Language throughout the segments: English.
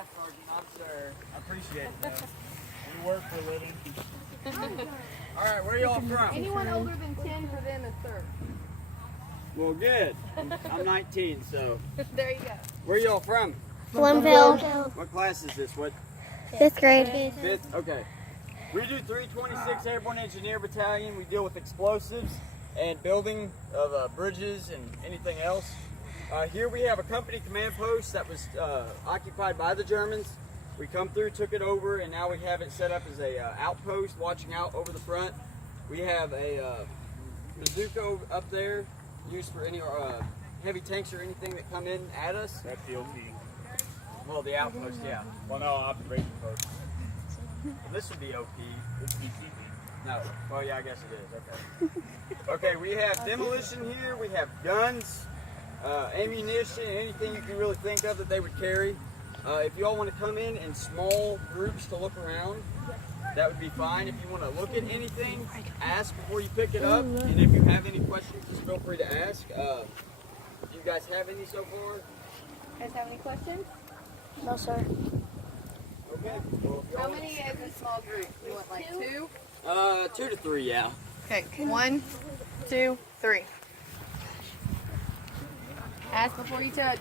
Staff Sergeant, not sir. I appreciate it, though. We work for a living. All right, where y'all from? Anyone older than 10 for them is sir. Well, good. I'm 19, so. There you go. Where y'all from? Bloomville, What class is this? What? 5th grade. Fifth? Okay. We do 326 Airborne Engineer Battalion. We deal with explosives and building of bridges and anything else. Here we have a company command post that was occupied by the Germans. We come through, took it over, and now we have it set up as a outpost watching out over the front. We have a bazooka up there used for any heavy tanks or anything that come in at us. That's the OP. Well, the outpost, yeah. Well, no, observation post. Well, this would be OP. This is BCP. No. Well, yeah, I guess it is. Okay. Okay, we have demolition here. We have guns, ammunition, anything you can really think of that they would carry. If you all want to come in small groups to look around, that would be fine. If you want to look at anything, ask before you pick it up. And if you have any questions, just feel free to ask. Do you guys have any so far? You guys have any questions? No, sir. Okay. Well, How many is a small group? You want like 2? 2 to 3, yeah. Okay, 1, 2, 3. Ask before you touch.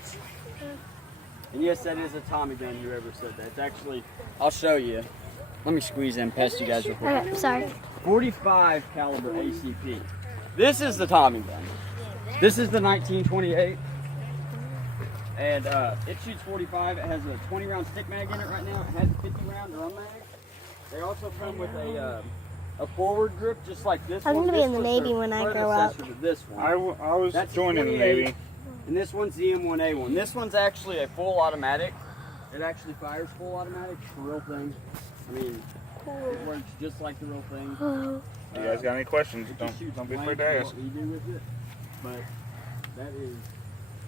And yes, that is a Tommy gun, whoever said that. It's actually, I'll show you. Let me squeeze in past you guys real quick. Okay, sorry. 45 caliber ACP. This is the Tommy gun. This is the 1928. And it shoots 45. It has a 20 round stick mag in it right now. It has a 50 round drum mag. They also come with a forward grip just like this I'm one. gonna be This in the was Navy their when I grow up. predecessor to This one. I was That's joining the 28. Navy. And this one's the M1A1. This one's actually a full automatic. It actually fires full automatic. It's the real thing. I mean, it works just like the real thing. Oh. You guys got any questions? It just shoots Don't be blank afraid to for ask. what we do with it. But that is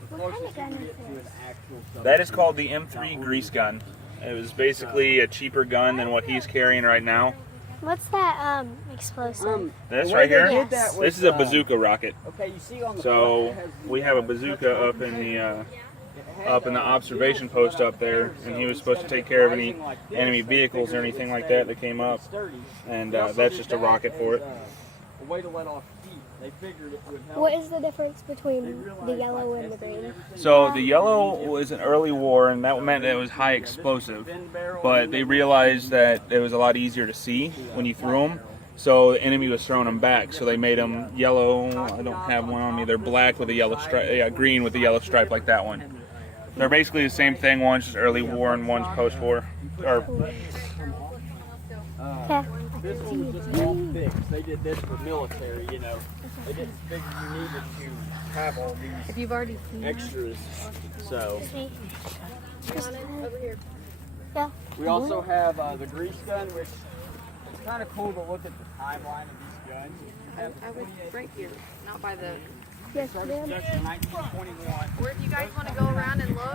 the What kind closest of gun you can is get to an this? actual That is submachine. called the M3 grease gun. It was basically a cheaper gun than what he's carrying right now. What's that explosive? This the way right they here? did that was, This is a bazooka rocket. Okay, you see on the So front, it has we have a bazooka up in the observation post up there, and he was supposed to take care of any enemy vehicles or anything like that that came up. And that's just a rocket for it. A way to let off heat. They figured it would help. What is the difference between the yellow and the green? So the yellow was an early war, and that meant it was high explosive. But they realized that it was a lot easier to see when you threw them. So the enemy was throwing them back. So they made them yellow. I don't have one on me. They're black with a yellow stripe. Yeah, green with a yellow stripe like that one. They're basically the same thing. One's just early war and one's post-war. Or Okay. This one was just all fixed. They did this for military, you know. They didn't figure you needed to have all these If you've already seen extras. So over here. Yeah. we also have the grease gun, which it's kind of cool to look at the timeline of these guns. You have the I was 28 right here, not by the. Yes, production ma'am. 1921. Or if you guys want to go around and look,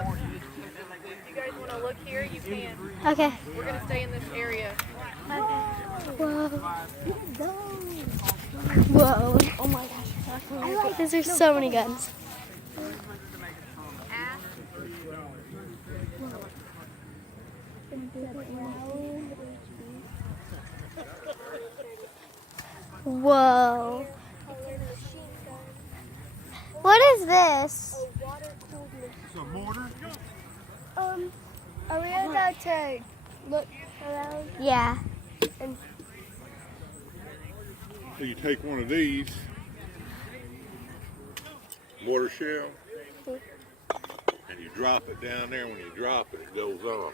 if you guys want to look here, you can. Okay. We're gonna stay in this area. Whoa. Whoa. Oh my gosh. I like this. There's so many guns. Whoa. What is this? it's a mortar. Are we about to look around? Yeah. So you take one of these, mortar shell, and you drop it down there. When you drop it, it goes off.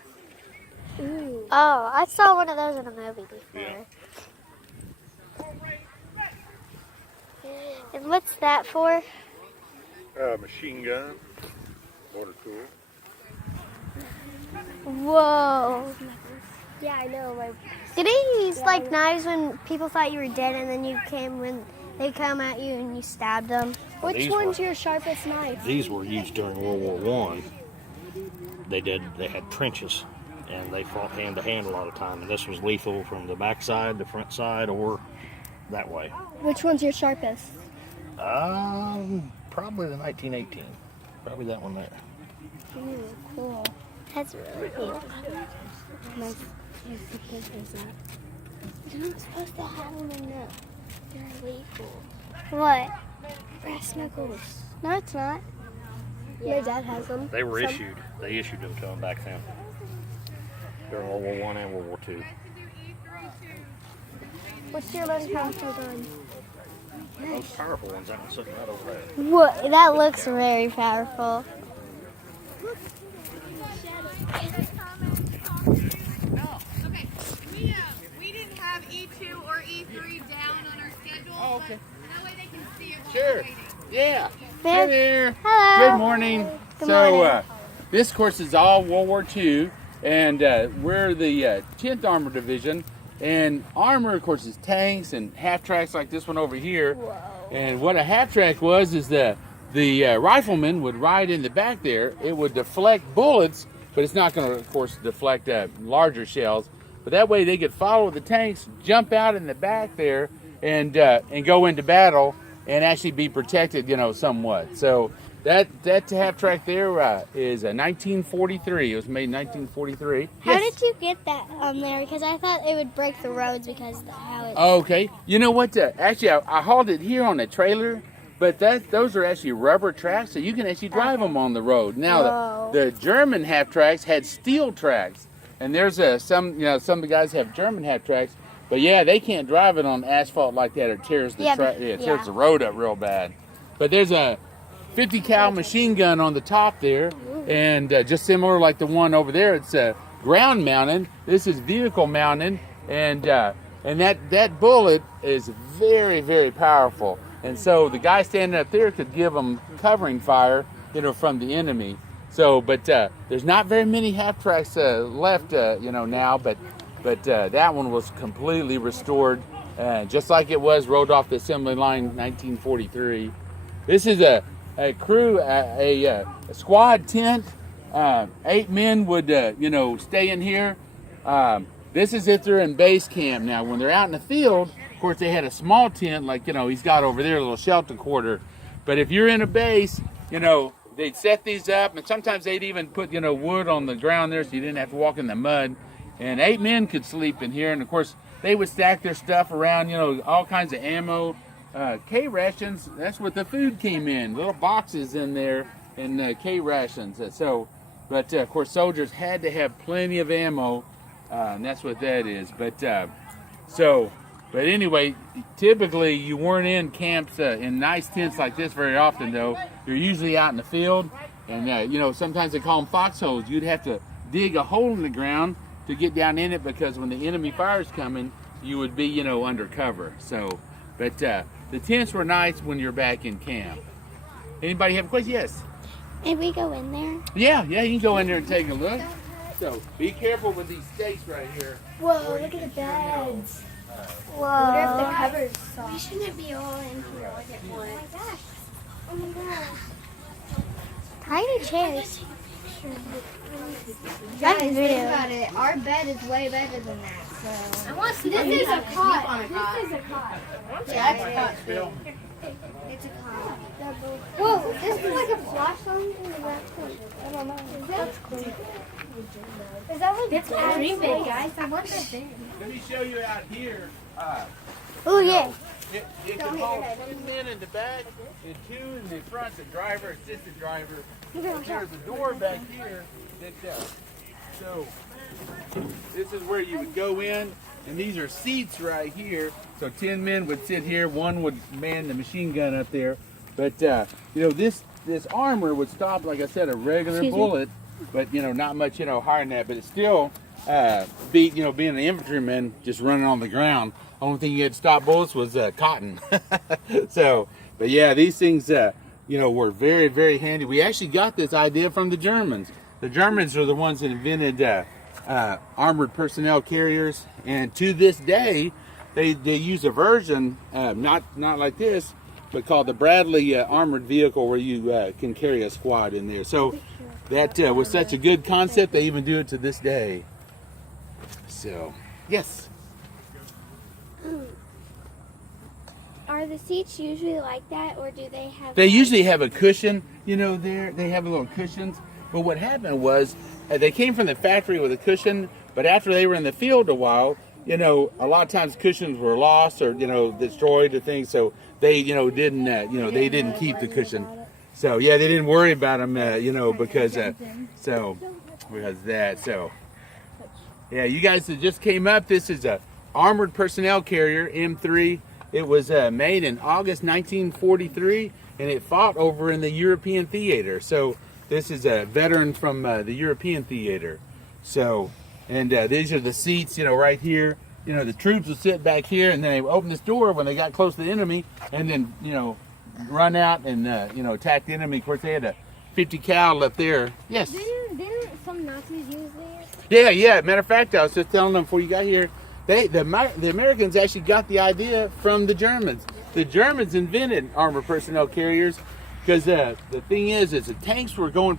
Ooh. Oh, I saw one of those in a movie before. Yeah. And what's that for? Machine gun, mortar tool. Whoa. Yeah, I know. Did they use like knives when people thought you were dead and then you came when they come at you and you stabbed them? Which These one's were- your sharpest knife? These were used during World War I. They had trenches, and they fought hand to hand a lot of time. And this was lethal from the back side, the front side, or that way. Which one's your sharpest? Probably the 1918. Probably that one there. Ooh, cool. That's really cool. You're not supposed to have them in there. They're illegal. What? Brass knuckles. No, it's not. My dad has them. They were Some- issued. They issued them to them back then. During World War I and World War II. What's your most powerful gun? The most powerful ones, that one's sitting right over there. What? That looks very powerful. Okay, we didn't have E2 or E3 down on our schedule. Oh, okay. But that way they can see it while Sure. we're waiting. Yeah. There- Hey there. Hello. Good morning. Good so, morning. this course is all World War II, and we're the 10th Armored Division. And armor, of course, is tanks and half tracks like this one over here. Whoa. And what a half track was is the rifleman would ride in the back there. It would deflect bullets, but it's not going to, of course, deflect larger shells. But that way they could follow the tanks, jump out in the back there, and go into battle and actually be protected, somewhat. So that half track there is 1943. It was made in 1943. How Yes. did you get that on there? Because I thought it would break the roads because of how it. Okay. You know what? Actually, I hauled it here on a trailer, but those are actually rubber tracks, so you can actually drive them on the road. Now, Whoa. the German half tracks had steel tracks, and there's some of the guys have German half tracks, but yeah, they can't drive it on asphalt like that. It tears the Yeah. the road up real bad. But there's a 50 cal machine gun on the top there, and just similar like the one over there. It's ground mounted. This is vehicle mounted, and that bullet is very, very powerful. And so the guy standing up there could give them covering fire, from the enemy. So, but there's not very many half tracks left, now. But that one was completely restored, just like it was rolled off the assembly line in 1943. This is a crew, a squad tent. 8 men would, stay in here. This is if they're in base camp. Now, when they're out in the field, of course, they had a small tent, like, he's got over there, a little shelter quarter. But if you're in a base, they'd set these up, and sometimes they'd even put, wood on the ground there so you didn't have to walk in the mud. And 8 men could sleep in here, and of course, they would stack their stuff around, all kinds of ammo. K rations, that's what the food came in, little boxes in there, and K rations. But of course, soldiers had to have plenty of ammo, and that's what that is. But anyway, typically you weren't in camps in nice tents like this very often, though. You're usually out in the field, and sometimes they call them foxholes. You'd have to dig a hole in the ground to get down in it, because when the enemy fire's coming, you would be, under cover. But the tents were nice when you're back in camp. Anybody have a question? Yes. May we go in there? Yeah, you can go in there and take a look. So be careful with these stakes right here. Whoa, look at the beds. Whoa. covers soft. We shouldn't be all in here like at once. Oh my gosh. Tiny chairs. Guys, That's think video. about it. Our bed is way better than that. So I want to see this is a cot. This This is a cot. Yeah, it's a cot. It's a cot. Whoa, this is like a flashlight in the back. I don't know. That's cool. Is that like it's pretty big, guys? I want that big. Let me show you out here. Oh yeah. It can hold 10 men in the back and 2 in the front, the driver, assistant driver. There's a door back here that, so this is where you would go in, and these are seats right here. So 10 men would sit here, 1 would man the machine gun up there. But, this armor would stop, like I said, a regular bullet, but, not much, higher than that. But it still being an infantryman just running on the ground. Only thing you had to stop bullets was cotton. So, but yeah, these things, were very, very handy. We actually got this idea from the Germans. The Germans are the ones that invented armored personnel carriers, and to this day, they use a version, not like this, but called the Bradley armored vehicle, where you can carry a squad in there. So that was such a good concept, they even do it to this day. So, yes. Are the seats usually like that, or do they have? They usually have a cushion, there. They have little cushions. But what happened was, they came from the factory with a cushion, but after they were in the field a while, you know, a lot of times cushions were lost or, you know, destroyed or things. So they, you know, didn't, they didn't keep the cushion. So yeah, they didn't worry about them, you know, because that. So yeah, you guys that just came up, this is a armored personnel carrier, M3. It was made in August 1943, and it fought over in the European theater. So this is a veteran from the European theater. So, and these are the seats, you know, right here. You know, the troops would sit back here, and then they would open this door when they got close to the enemy, and then, you know, run out and, you know, attack the enemy. Of course, they had a 50 cal up there. Yes? Didn't some Nazis use these? Yeah. Matter of fact, I was just telling them before you got here, the Americans actually got the idea from the Germans. The Germans invented armored personnel carriers because the thing is the tanks were going